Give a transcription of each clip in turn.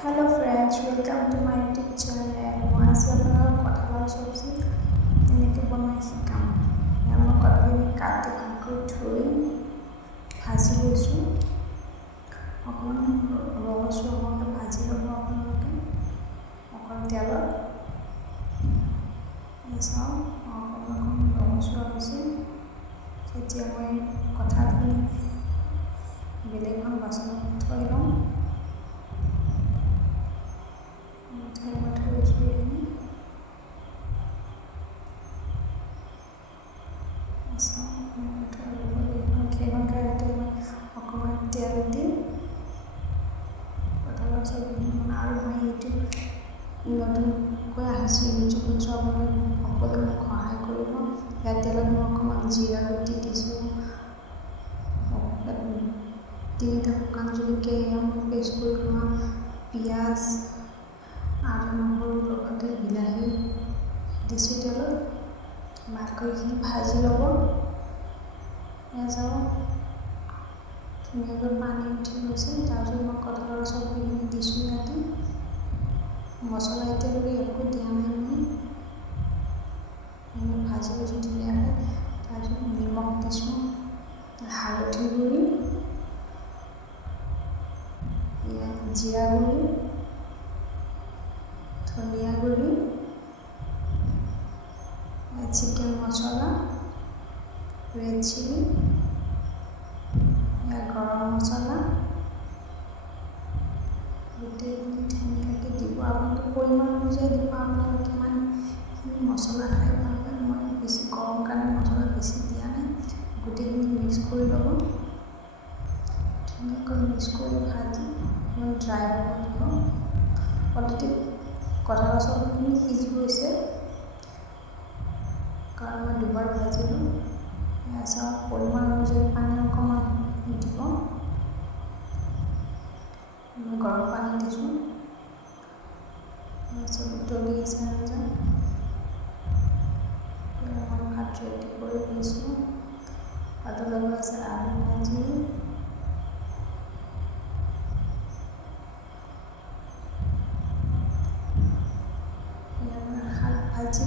Hello friends, welcome to my YouTube channel. মই আজি আপোনালোকক কঁঠালৰ চব্জি এনেকৈ বনাই শিকাম। মই কঁঠালখিনি কাটি ভালকৈ ধুই ভাজি লৈছোঁ। অকণমান ৰঙচুৱা হোৱাকৈ ভাজি ল'ব আপোনালোকে অকণ তেলত। চাওক অকণমান ৰঙচুৱা হৈছে। তেতিয়া মই কঁঠালখিনি বেলেগ এখন বাচনত থৈ লওঁ। অকণমান তেল দি কঁঠালৰ চব্জি আৰু মই এইটো নতুনকৈ আহিছোঁ ইউটিউবত চাবলৈ সকলোৱে মোক সহায় কৰিব। ইয়াত তেলত মই অকণমান জিৰা গুটি দিছোঁ, 3টা শুকান জলকীয়া মই পেষ্ট কৰি লোৱা, পিঁয়াজ, আদা নহৰু লগতে বিলাহী দিছোঁ তেলত। ভালকৈ এইখিনি ভাজি ল'ব। চাওক ধুনীয়াকৈ পানী উঠি গৈছে। তাৰপিছত মই কঁঠালৰ চব্জিখিনি দিছোঁ ইয়াতে। মছলা এতিয়ালৈকে একো দিয়া নাই মই ভাজি লৈছোঁ ধুনীয়াকৈ। তাৰপিছত নিমখ দিছোঁ, হালধি গুড়ি, জিৰা গুড়ি, ধনিয়া গুড়ি, চিকেন মছলা, ৰেড চিলি, গৰম মছলা, গোটেইখিনি ধুনীয়াকৈ দিব। আপোনালোকে পৰিমাণ অনুযায়ী দিব, আপোনালোকে কিমানখিনি মছলা খাই ভাল পায়। মই বেছি গৰম কাৰণে মছলা বেছি দিয়া নাই। গোটেইখিনি মিক্স কৰি ল'ব। ধুনীয়াকৈ মিক্স কৰি ভাজি ড্ৰাই হ'ব দিব। অলৰেডি কঁঠালৰ চব্জিখিনি সিজি গৈছে কাৰণ মই দুবাৰ ভাজিলোঁ। চাওক পৰিমাণ অনুযায়ী পানী অকণমান দিব। গৰম পানী দিছোঁ। উতলি আছে আঞ্জা। মই ভাত ৰেডি কৰি লৈছোঁ। ভাতৰ লগত আছে আলু ভাজি, শাক ভাজি,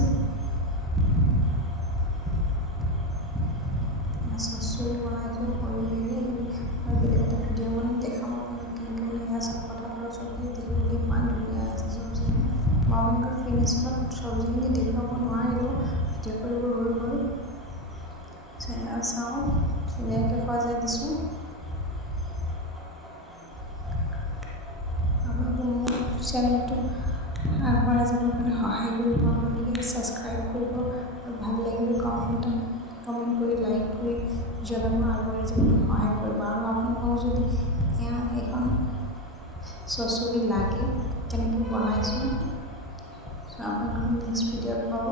চচৰি বনাইছোঁ কৰি মেলি মই বেলেগ এটা ভিডিঅ' বনাই দেখাম আপোনালোকে কেনেকৈ বনাই আছে। কঁঠালৰ চব্জি দেখিবলৈ ইমান ধুনীয়া আছে চব্জিখিনি। মই আপোনালোকক ফিনিচিঙত চব্জিখিনি দেখুৱাব নোৱাৰিলোঁ, ভিডিঅ' কৰিব ৰৈ গ'ল। চাওঁ ধুনীয়াকৈ সজাই দিছোঁ। আপোনালোকে মোৰ চেনেলটো আগবঢ়াই যাবৰ কাৰণে সহায় কৰিব। আপোনালোকে ছাবস্ক্ৰাইব কৰিব আৰু ভাল লাগিলে কমেণ্ট কৰি লাইক কৰি জনাব, আগবাঢ়ি যাবলৈ সহায় কৰিব। আৰু আপোনালোকক যদি এখন চচৰি লাগে কেনেকৈ বনাইছোঁ আপোনালোকে নেক্সট ভিডিঅ'ত পাব।